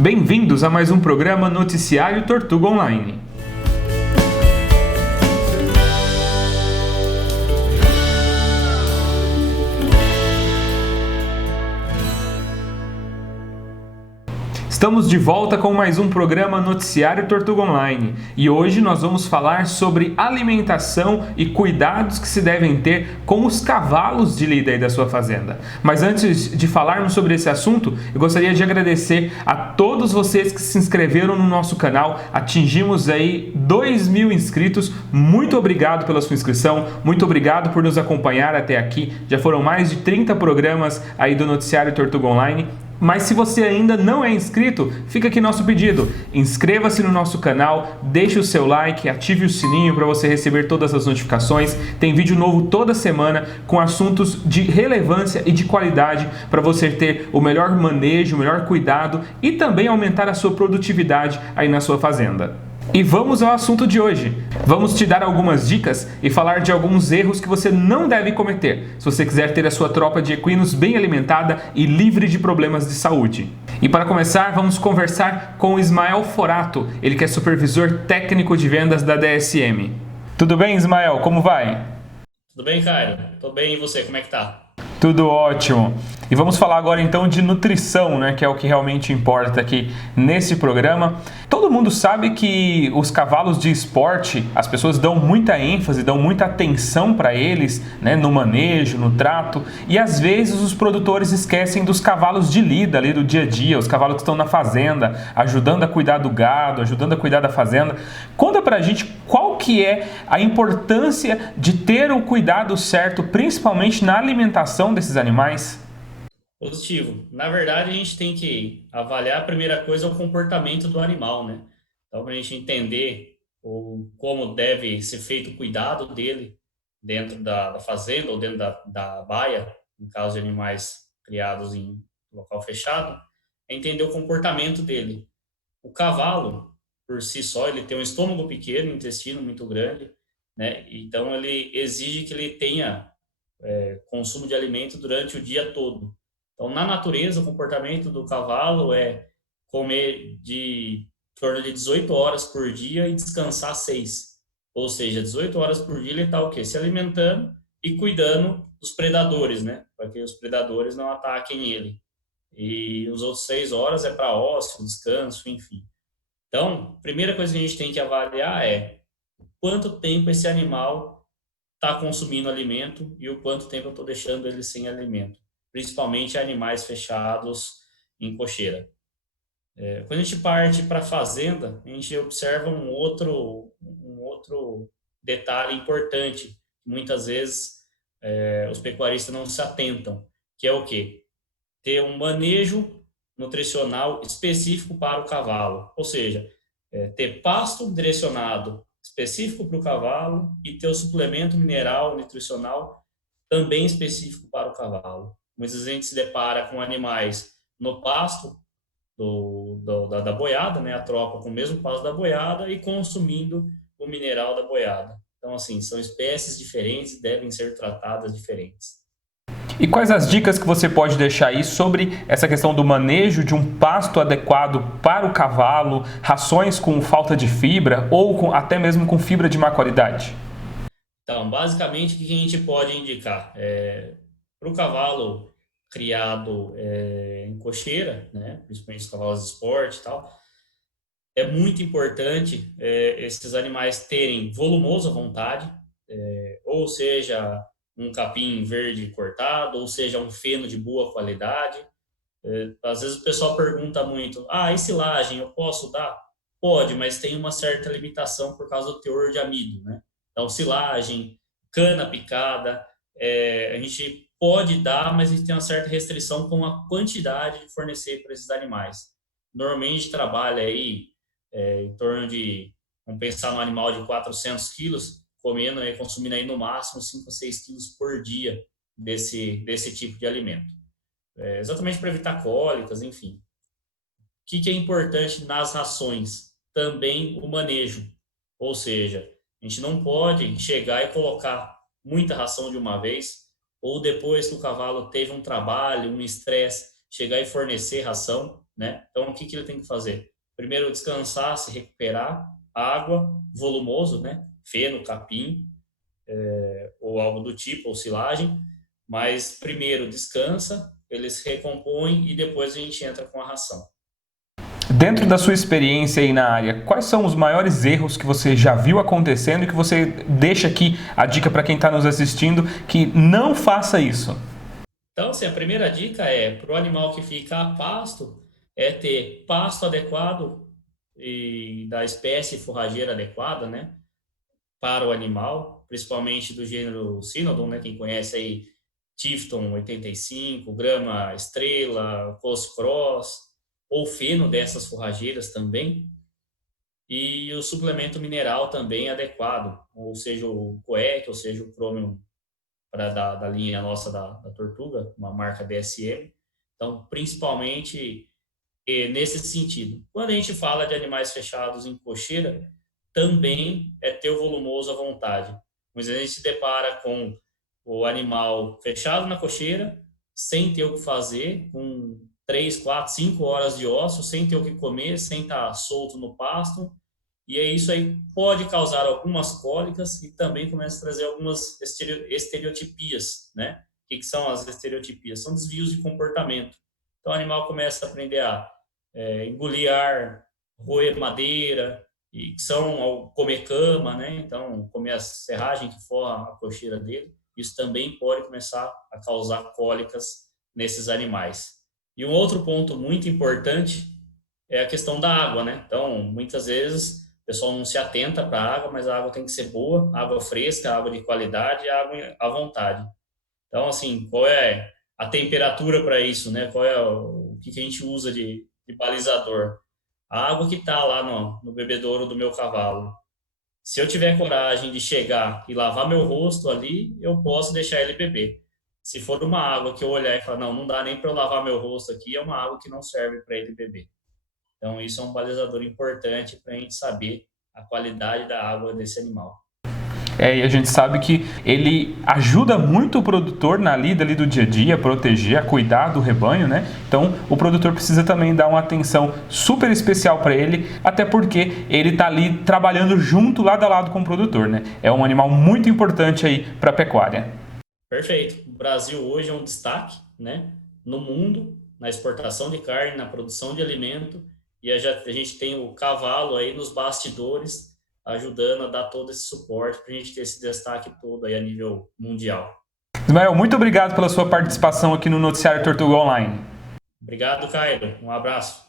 Bem-vindos a mais um programa Noticiário Tortuga Online. Estamos de volta com mais um programa Noticiário Tortuga Online e hoje nós vamos falar sobre alimentação e cuidados que se devem ter com os cavalos de lida aí da sua fazenda. Mas antes de falarmos sobre esse assunto, eu gostaria de agradecer a todos vocês que se inscreveram no nosso canal. Atingimos aí 2.000 inscritos. Muito obrigado pela sua inscrição, muito obrigado por nos acompanhar até aqui. Já foram mais de 30 programas aí do Noticiário Tortuga Online. Mas se você ainda não é inscrito, fica aqui nosso pedido. Inscreva-se no nosso canal, deixe o seu like, ative o sininho para você receber todas as notificações. Tem vídeo novo toda semana com assuntos de relevância e de qualidade para você ter o melhor manejo, o melhor cuidado e também aumentar a sua produtividade aí na sua fazenda. E vamos ao assunto de hoje. Vamos te dar algumas dicas e falar de alguns erros que você não deve cometer se você quiser ter a sua tropa de equinos bem alimentada e livre de problemas de saúde. E para começar, vamos conversar com o Ismael Forato, ele que é supervisor técnico de vendas da DSM. Tudo bem, Ismael? Como vai? Tudo bem, Caio? Tô bem, e você? Como é que tá? Tudo ótimo. E vamos falar agora então de nutrição, né, que é o que realmente importa aqui nesse programa. Todo mundo sabe que os cavalos de esporte, as pessoas dão muita ênfase, dão muita atenção para eles, né, no manejo, no trato, e às vezes os produtores esquecem dos cavalos de lida ali do dia a dia, os cavalos que estão na fazenda, ajudando a cuidar do gado, ajudando a cuidar da fazenda. Conta pra gente qual que é a importância de ter o cuidado certo, principalmente na alimentação desses animais. Positivo. Na verdade, a gente tem que avaliar a primeira coisa o comportamento do animal, né? Então, para a gente entender como deve ser feito o cuidado dele dentro da fazenda ou dentro da baia, no caso de animais criados em local fechado, é entender o comportamento dele. O cavalo, por si só, ele tem um estômago pequeno, um intestino muito grande, né? Então, ele exige que ele tenha consumo de alimento durante o dia todo. Então, na natureza, o comportamento do cavalo é comer de torno de 18 horas por dia e descansar 6. Ou seja, 18 horas por dia ele está o quê? Se alimentando e cuidando dos predadores, né? Para que os predadores não ataquem ele. E os outros 6 horas é para ócio, descanso, enfim. Então, a primeira coisa que a gente tem que avaliar é quanto tempo esse animal está consumindo alimento e o quanto tempo eu estou deixando ele sem alimento, principalmente animais fechados em cocheira. Quando a gente parte para a fazenda, a gente observa um outro detalhe importante, muitas vezes os pecuaristas não se atentam, que é o quê? Ter um manejo nutricional específico para o cavalo, ou seja, ter pasto direcionado específico para o cavalo e ter o suplemento mineral, nutricional também específico para o cavalo. Muitas vezes a gente se depara com animais no pasto da boiada, né, a tropa com o mesmo pasto da boiada e consumindo o mineral da boiada. Então, assim, são espécies diferentes e devem ser tratadas diferentes. E quais as dicas que você pode deixar aí sobre essa questão do manejo de um pasto adequado para o cavalo, rações com falta de fibra ou até mesmo com fibra de má qualidade? Então, basicamente, o que a gente pode indicar? Para o cavalo criado em cocheira, né, principalmente os cavalos de esporte e tal, é muito importante esses animais terem volumoso à vontade, ou seja, um capim verde cortado, ou seja, um feno de boa qualidade. Às vezes o pessoal pergunta muito, e silagem, eu posso dar? Pode, mas tem uma certa limitação por causa do teor de amido, né? Então, silagem, cana picada, a gente pode dar, mas a gente tem uma certa restrição com a quantidade de fornecer para esses animais. Normalmente a gente trabalha aí em torno de, vamos pensar no animal de 400 quilos, comendo e consumindo aí no máximo 5 a 6 quilos por dia desse tipo de alimento. Exatamente para evitar cólicas, enfim. O que é importante nas rações? Também o manejo. Ou seja, a gente não pode chegar e colocar muita ração de uma vez, ou depois que o cavalo teve um trabalho, um estresse, chegar e fornecer ração, né? Então, o que ele tem que fazer? Primeiro, descansar, se recuperar, água, volumoso, né? Feno, capim, ou algo do tipo, ou silagem. Mas primeiro descansa, ele se recompõe e depois a gente entra com a ração. Dentro da sua experiência aí na área, quais são os maiores erros que você já viu acontecendo e que você deixa aqui a dica para quem está nos assistindo que não faça isso? Então, assim, a primeira dica para o animal que fica a pasto, é ter pasto adequado e da espécie forrageira adequada, né, para o animal, principalmente do gênero Cynodon, né, quem conhece aí Tifton 85, grama estrela, Cross, ou feno dessas forrageiras também, e o suplemento mineral também adequado, ou seja, o coec, ou seja, o Chromium da linha nossa da Tortuga, uma marca DSM. Então, principalmente nesse sentido. Quando a gente fala de animais fechados em cocheira, também é ter o volumoso à vontade. Mas a gente se depara com o animal fechado na cocheira, sem ter o que fazer, com 3, 4, 5 horas de osso, sem ter o que comer, sem estar solto no pasto. E aí isso aí pode causar algumas cólicas e também começa a trazer algumas estereotipias, né? O que são as estereotipias? São desvios de comportamento. Então o animal começa a aprender a engolir ar, roer madeira, e que são comer cama, né? Então comer a serragem que forra a cocheira dele. Isso também pode começar a causar cólicas nesses animais. E um outro ponto muito importante é a questão da água, né? Então, muitas vezes o pessoal não se atenta para a água, mas a água tem que ser boa, água fresca, água de qualidade, água à vontade. Então, assim, qual é a temperatura para isso, né? Qual é o que a gente usa de balizador? A água que está lá no bebedouro do meu cavalo. Se eu tiver coragem de chegar e lavar meu rosto ali, eu posso deixar ele beber. Se for uma água que eu olhar e falar, não, não dá nem para eu lavar meu rosto aqui, é uma água que não serve para ele beber. Então, isso é um balizador importante para a gente saber a qualidade da água desse animal. E a gente sabe que ele ajuda muito o produtor na lida ali do dia a dia, a proteger, a cuidar do rebanho, né? Então, o produtor precisa também dar uma atenção super especial para ele, até porque ele está ali trabalhando junto, lado a lado com o produtor, né? É um animal muito importante aí para a pecuária. Perfeito. O Brasil hoje é um destaque, né, no mundo, na exportação de carne, na produção de alimento, e a gente tem o cavalo aí nos bastidores, ajudando a dar todo esse suporte para a gente ter esse destaque todo aí a nível mundial. Ismael, muito obrigado pela sua participação aqui no Noticiário Tortuga Online. Obrigado, Caio. Um abraço.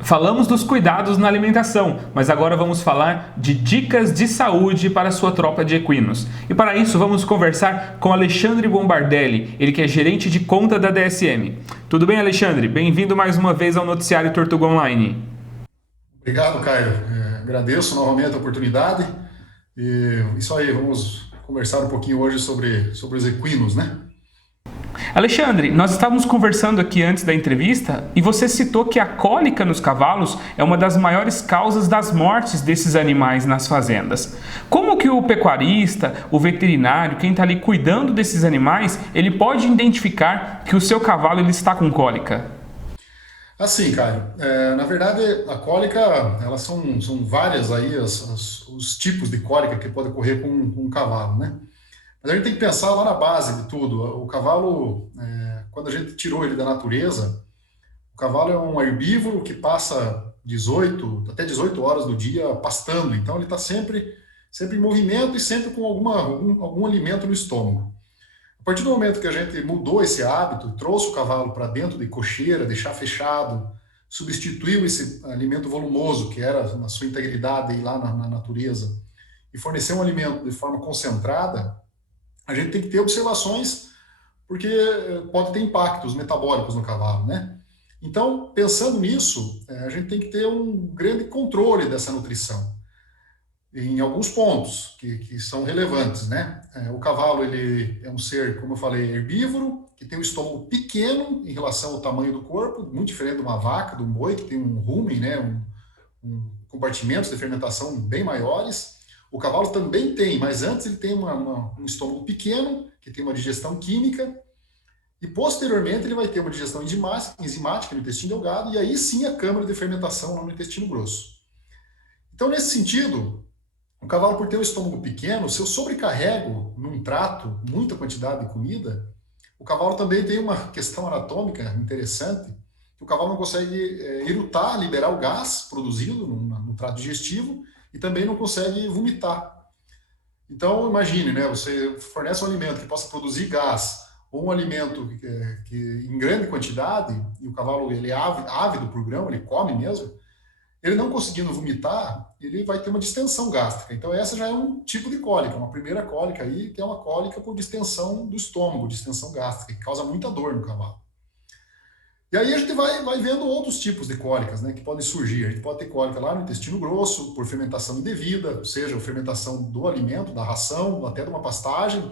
Falamos dos cuidados na alimentação, mas agora vamos falar de dicas de saúde para a sua tropa de equinos. E para isso vamos conversar com Alexandre Bombardelli, ele que é gerente de conta da DSM. Tudo bem, Alexandre? Bem-vindo mais uma vez ao Noticiário Tortuga Online. Obrigado, Caio. Agradeço novamente a oportunidade. E isso aí, vamos conversar um pouquinho hoje sobre os equinos, né? Alexandre, nós estávamos conversando aqui antes da entrevista e você citou que a cólica nos cavalos é uma das maiores causas das mortes desses animais nas fazendas. Como que o pecuarista, o veterinário, quem está ali cuidando desses animais, ele pode identificar que o seu cavalo ele está com cólica? Assim, Caio, na verdade a cólica, elas são várias aí os tipos de cólica que pode ocorrer com um cavalo, né? Mas a gente tem que pensar lá na base de tudo. O cavalo, quando a gente tirou ele da natureza, o cavalo é um herbívoro que passa até 18 horas do dia pastando. Então ele está sempre em movimento e sempre com algum alimento no estômago. A partir do momento que a gente mudou esse hábito, trouxe o cavalo para dentro de cocheira, deixar fechado, substituiu esse alimento volumoso, que era na sua integridade aí lá na natureza, e forneceu um alimento de forma concentrada, a gente tem que ter observações, porque pode ter impactos metabólicos no cavalo, né? Então, pensando nisso, a gente tem que ter um grande controle dessa nutrição, em alguns pontos que são relevantes, né? O cavalo, ele é um ser, como eu falei, herbívoro, que tem um estômago pequeno em relação ao tamanho do corpo, muito diferente de uma vaca, de um boi, que tem um rumen, né? Um compartimentos de fermentação bem maiores. O cavalo também tem, mas antes ele tem um estômago pequeno, que tem uma digestão química, e posteriormente ele vai ter uma digestão enzimática no intestino delgado, e aí sim a câmara de fermentação lá no intestino grosso. Então, nesse sentido, o cavalo, por ter um estômago pequeno, se eu sobrecarrego num prato muita quantidade de comida, o cavalo também tem uma questão anatômica interessante, que o cavalo não consegue erutar, liberar o gás produzido no trato digestivo, e também não consegue vomitar. Então, imagine, né, você fornece um alimento que possa produzir gás, ou um alimento que em grande quantidade, e o cavalo ele é ávido por grão, ele come mesmo, ele não conseguindo vomitar, ele vai ter uma distensão gástrica. Então, essa já é um tipo de cólica, uma primeira cólica aí, que é uma cólica por distensão do estômago, distensão gástrica, que causa muita dor no cavalo. E aí a gente vai vendo outros tipos de cólicas, né, que podem surgir. A gente pode ter cólica lá no intestino grosso, por fermentação indevida, ou seja, fermentação do alimento, da ração, até de uma pastagem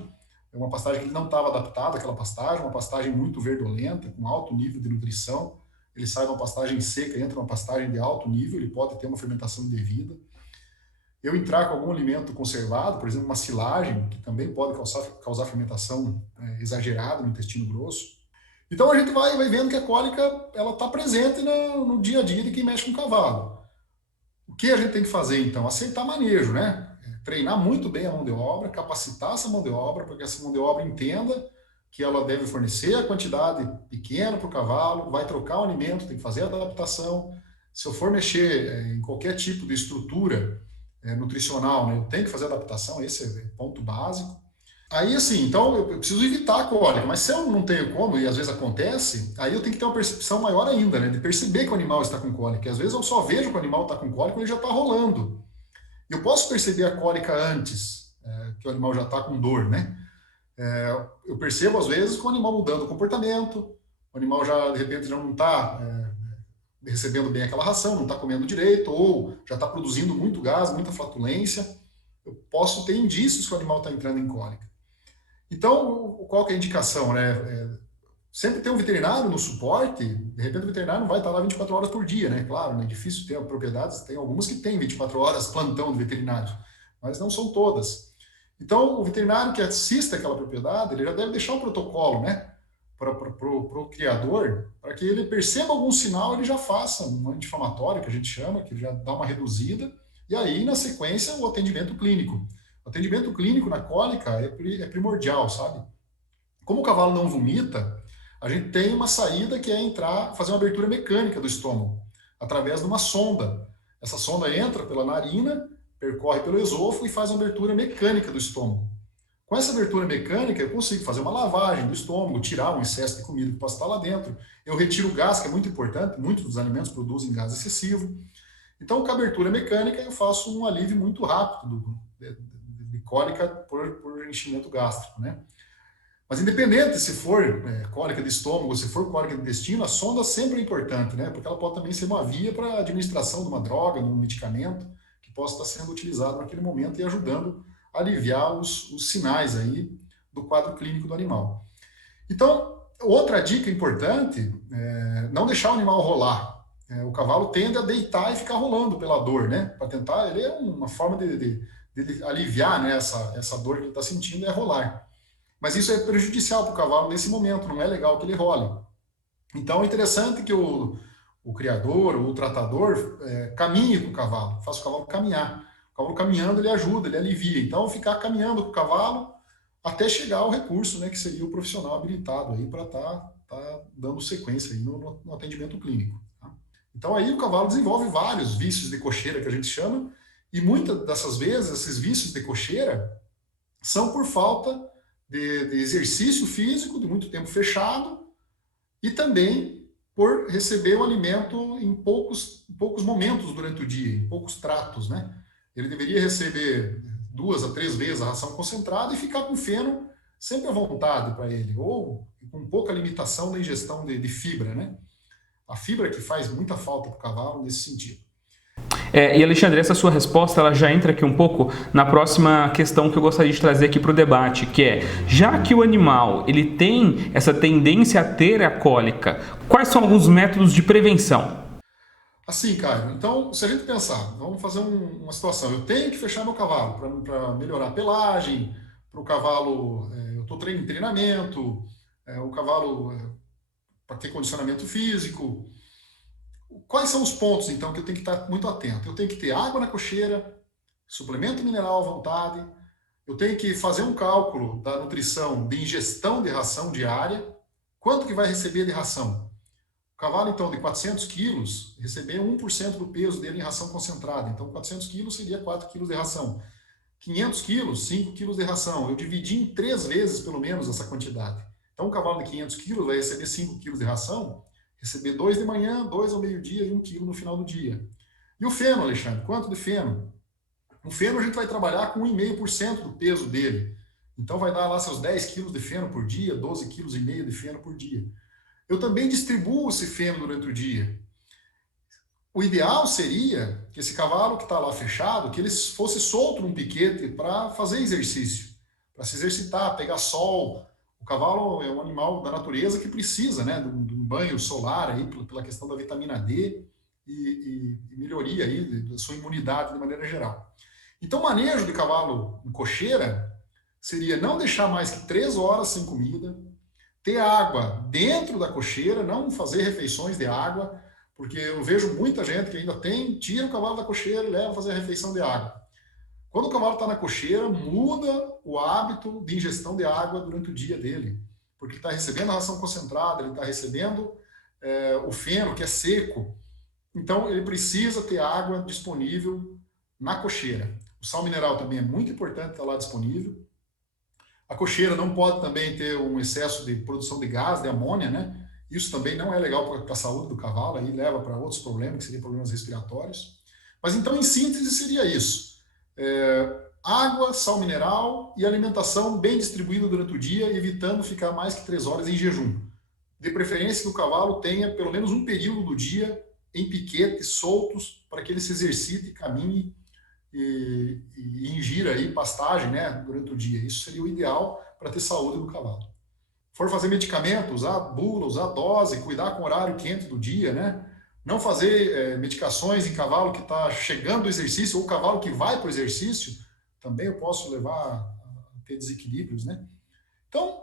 que ele não estava adaptado àquela pastagem, uma pastagem muito verdolenta, com alto nível de nutrição. Ele sai de uma pastagem seca, entra numa pastagem de alto nível, ele pode ter uma fermentação indevida. Eu entrar com algum alimento conservado, por exemplo, uma silagem, que também pode causar fermentação exagerada no intestino grosso. Então a gente vai vendo que a cólica ela está presente no dia a dia de quem mexe com o cavalo. O que a gente tem que fazer então? Acertar manejo, né? Treinar muito bem a mão de obra, capacitar essa mão de obra, para que essa mão de obra entenda que ela deve fornecer a quantidade pequena para o cavalo, vai trocar o alimento, tem que fazer a adaptação. Se eu for mexer em qualquer tipo de estrutura nutricional, né, eu tenho que fazer adaptação, esse é o ponto básico. Aí, assim, então eu preciso evitar a cólica, mas se eu não tenho como, e às vezes acontece, aí eu tenho que ter uma percepção maior ainda, né, de perceber que o animal está com cólica. E às vezes eu só vejo que o animal está com cólica quando ele já está rolando. Eu posso perceber a cólica antes, que o animal já está com dor, né? Eu percebo, às vezes, com o animal mudando o comportamento, o animal já, de repente, já não está recebendo bem aquela ração, não está comendo direito, ou já está produzindo muito gás, muita flatulência. Eu posso ter indícios que o animal está entrando em cólica. Então, qual que é a indicação, né? Sempre tem um veterinário no suporte, de repente o veterinário não vai estar lá 24 horas por dia, né? Claro, é difícil ter propriedades, tem algumas que tem 24 horas plantão de veterinário, mas não são todas. Então, o veterinário que assista aquela propriedade, ele já deve deixar um protocolo, né? Para o criador, para que ele perceba algum sinal, ele já faça um anti-inflamatório, que a gente chama, que já dá uma reduzida, e aí, na sequência, o atendimento clínico. O atendimento clínico na cólica é primordial, sabe? Como o cavalo não vomita, a gente tem uma saída que é fazer uma abertura mecânica do estômago, através de uma sonda. Essa sonda entra pela narina, percorre pelo esôfago e faz uma abertura mecânica do estômago. Com essa abertura mecânica, eu consigo fazer uma lavagem do estômago, tirar um excesso de comida que possa estar lá dentro. Eu retiro o gás, que é muito importante, muitos dos alimentos produzem gás excessivo. Então, com a abertura mecânica, eu faço um alívio muito rápido de cólica por enchimento gástrico, né? Mas independente se for cólica de estômago, se for cólica de intestino, a sonda sempre é importante, né? Porque ela pode também ser uma via para a administração de uma droga, de um medicamento que possa estar sendo utilizado naquele momento e ajudando a aliviar os sinais aí do quadro clínico do animal. Então, outra dica importante é não deixar o animal rolar. O cavalo tende a deitar e ficar rolando pela dor, né? Para tentar, ele é uma forma de aliviar, né, essa dor que ele está sentindo, é rolar. Mas isso é prejudicial para o cavalo nesse momento, não é legal que ele role. Então é interessante que o criador ou o tratador caminhe com o cavalo, faça o cavalo caminhar. O cavalo caminhando, ele ajuda, ele alivia. Então, ficar caminhando com o cavalo até chegar ao recurso, né, que seria o profissional habilitado aí para tá dando sequência aí no atendimento clínico. Tá? Então, aí o cavalo desenvolve vários vícios de cocheira, que a gente chama, e muitas dessas vezes, esses vícios de cocheira são por falta de exercício físico, de muito tempo fechado, e também por receber o alimento em poucos momentos durante o dia, em poucos tratos, né? Ele deveria receber 2 a 3 vezes a ração concentrada e ficar com feno sempre à vontade para ele, ou com pouca limitação na ingestão de fibra, né? A fibra que faz muita falta para o cavalo nesse sentido. E Alexandre, essa sua resposta ela já entra aqui um pouco na próxima questão que eu gostaria de trazer aqui para o debate, que é, já que o animal ele tem essa tendência a ter a cólica, quais são alguns métodos de prevenção? Assim, Caio, então, se a gente pensar, vamos fazer uma situação, eu tenho que fechar meu cavalo para melhorar a pelagem, para o cavalo, eu estou em treinamento, o cavalo para ter condicionamento físico. Quais são os pontos, então, que eu tenho que estar muito atento? Eu tenho que ter água na cocheira, suplemento mineral à vontade, eu tenho que fazer um cálculo da nutrição de ingestão de ração diária, quanto que vai receber de ração. O cavalo, então, de 400 quilos, receber 1% do peso dele em ração concentrada. Então, 400 quilos seria 4 quilos de ração. 500 quilos, 5 quilos de ração. Eu dividi em 3 vezes, pelo menos, essa quantidade. Então, um cavalo de 500 quilos vai receber 5 quilos de ração, receber 2 de manhã, 2 ao meio-dia e 1 quilo no final do dia. E o feno, Alexandre? Quanto de feno? O feno a gente vai trabalhar com 1,5% do peso dele. Então, vai dar lá seus 10 quilos de feno por dia, 12,5 quilos de feno por dia. Eu também distribuo esse feno durante o dia. O ideal seria que esse cavalo que está lá fechado, que ele fosse solto num piquete para fazer exercício, para se exercitar, pegar sol. O cavalo é um animal da natureza que precisa, né, de um banho solar aí, pela questão da vitamina D e melhoria aí da sua imunidade de maneira geral. Então, o manejo de cavalo em cocheira seria não deixar mais que 3 horas sem comida, ter água dentro da cocheira, não fazer refeições de água, porque eu vejo muita gente que ainda tira o cavalo da cocheira e leva a fazer a refeição de água. Quando o cavalo está na cocheira, muda o hábito de ingestão de água durante o dia dele, porque ele está recebendo a ração concentrada, ele está recebendo o feno, que é seco. Então, ele precisa ter água disponível na cocheira. O sal mineral também é muito importante estar lá disponível. A cocheira não pode também ter um excesso de produção de gás, de amônia, né? Isso também não é legal para a saúde do cavalo, aí leva para outros problemas, que seriam problemas respiratórios. Mas então, em síntese, seria isso. Água, sal mineral e alimentação bem distribuída durante o dia, evitando ficar mais que 3 horas em jejum. De preferência que o cavalo tenha pelo menos um período do dia em piquetes soltos, para que ele se exercite, caminhe e ingira aí pastagem, né, durante o dia. Isso seria o ideal para ter saúde do cavalo. For fazer medicamento, usar bula, usar dose, cuidar com o horário quente do dia, né? Não fazer medicações em cavalo que está chegando do exercício ou cavalo que vai para o exercício, também eu posso levar a ter desequilíbrios, né? Então,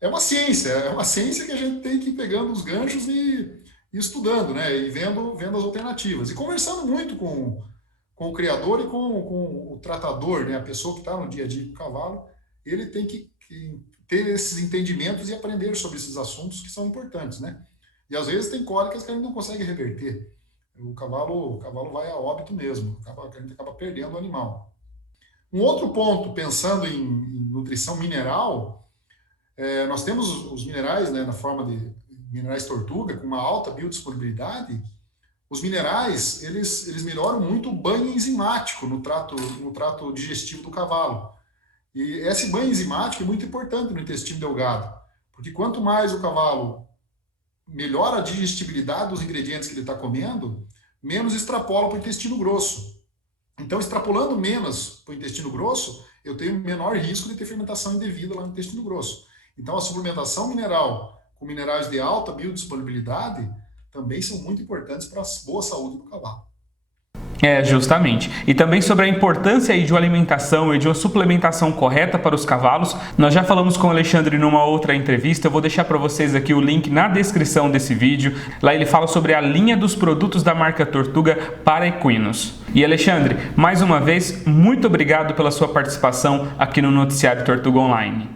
é uma ciência que a gente tem que ir pegando os ganchos e estudando, né? E vendo as alternativas. E conversando muito com o criador e com o tratador, né? A pessoa que está no dia a dia com o cavalo, ele tem que ter esses entendimentos e aprender sobre esses assuntos que são importantes, né? E às vezes tem cólicas que a gente não consegue reverter. O cavalo vai a óbito mesmo, a gente acaba perdendo o animal. Um outro ponto, pensando em nutrição mineral, nós temos os minerais, né, na forma de minerais tortuga, com uma alta biodisponibilidade. Os minerais, eles melhoram muito o banho enzimático no trato digestivo do cavalo. E esse banho enzimático é muito importante no intestino delgado, porque quanto mais o cavalo melhora a digestibilidade dos ingredientes que ele está comendo, menos extrapola para o intestino grosso. Então, extrapolando menos para o intestino grosso, eu tenho menor risco de ter fermentação indevida lá no intestino grosso. Então, a suplementação mineral com minerais de alta biodisponibilidade também são muito importantes para a boa saúde do cavalo. Justamente. E também sobre a importância aí de uma alimentação e de uma suplementação correta para os cavalos. Nós já falamos com o Alexandre numa outra entrevista, eu vou deixar para vocês aqui o link na descrição desse vídeo. Lá ele fala sobre a linha dos produtos da marca Tortuga para equinos. E Alexandre, mais uma vez, muito obrigado pela sua participação aqui no Noticiário Tortuga Online.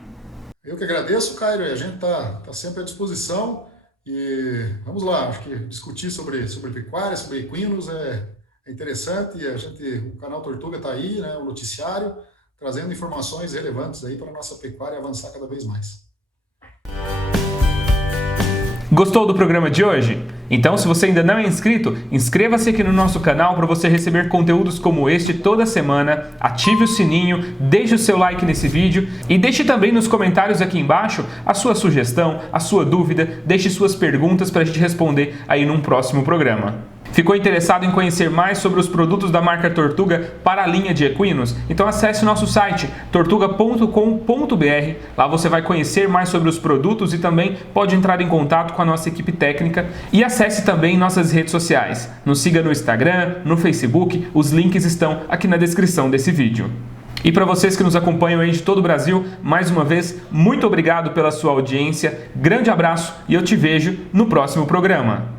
Eu que agradeço, Cairo, e a gente está sempre à disposição. E vamos lá, acho que discutir sobre pecuária, sobre equinos é interessante, e o canal Tortuga está aí, né, o noticiário, trazendo informações relevantes aí para a nossa pecuária avançar cada vez mais. Gostou do programa de hoje? Então, se você ainda não é inscrito, inscreva-se aqui no nosso canal para você receber conteúdos como este toda semana, ative o sininho, deixe o seu like nesse vídeo e deixe também nos comentários aqui embaixo a sua sugestão, a sua dúvida, deixe suas perguntas para a gente responder aí num próximo programa. Ficou interessado em conhecer mais sobre os produtos da marca Tortuga para a linha de equinos? Então acesse nosso site tortuga.com.br. Lá você vai conhecer mais sobre os produtos e também pode entrar em contato com a nossa equipe técnica. E acesse também nossas redes sociais. Nos siga no Instagram, no Facebook, os links estão aqui na descrição desse vídeo. E para vocês que nos acompanham aí de todo o Brasil, mais uma vez, muito obrigado pela sua audiência, grande abraço e eu te vejo no próximo programa.